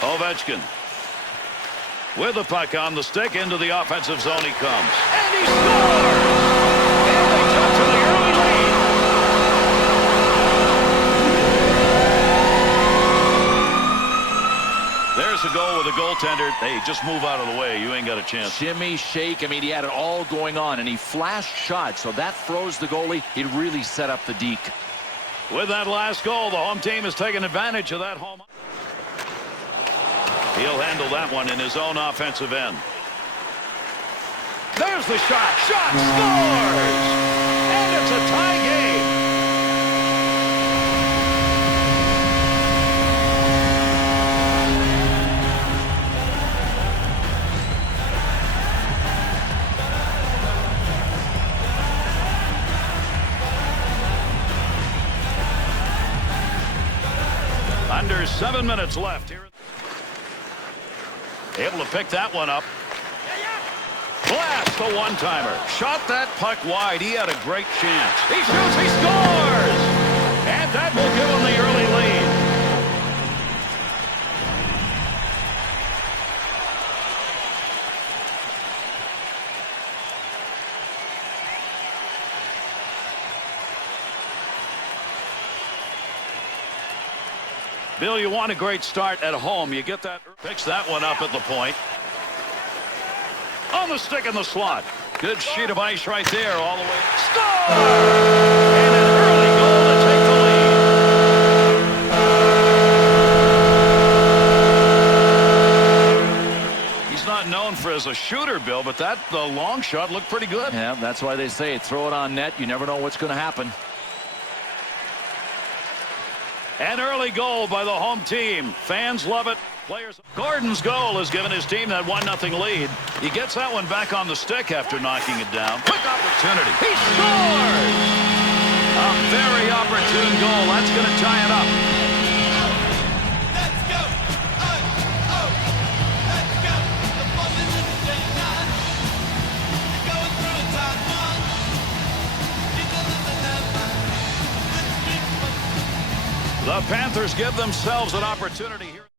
Ovechkin. With the puck on the stick, into the offensive zone he comes. And he scores! And they jump to the early lead. There's a goal with a goaltender. Hey, just move out of the way. You ain't got a chance. Shimmy, shake. I mean, he had it all going on, and he flashed shot, so that froze the goalie. It really set up the deke. With that last goal, the home team has taken advantage of that home. He'll handle that one in his own offensive end. There's the shot. Shot scores! And it's a tie game. Under 7 minutes left here. Able to pick that one up. Blast the one-timer. Shot that puck wide. He had a great chance. He shoots. He scores! And that will give him the early lead. Bill, you want a great start at home. You get that. Picks that one up at the point. On the stick in the slot. Good sheet of ice right there all the way. Score! And an early goal to take the lead. He's not known for as a shooter, Bill, but the long shot looked pretty good. Yeah, that's why they say throw it on net. You never know what's going to happen. An early goal by the home team. Fans love it. Players. Gordon's goal has given his team that 1-0 lead. He gets that one back on the stick after knocking it down. Quick opportunity. He scores! A very opportune goal. That's going to tie it up. Let's go! Let's go! The ball is in the straight line. You're going through a tight one. You don't let the left line. The Panthers give themselves an opportunity here.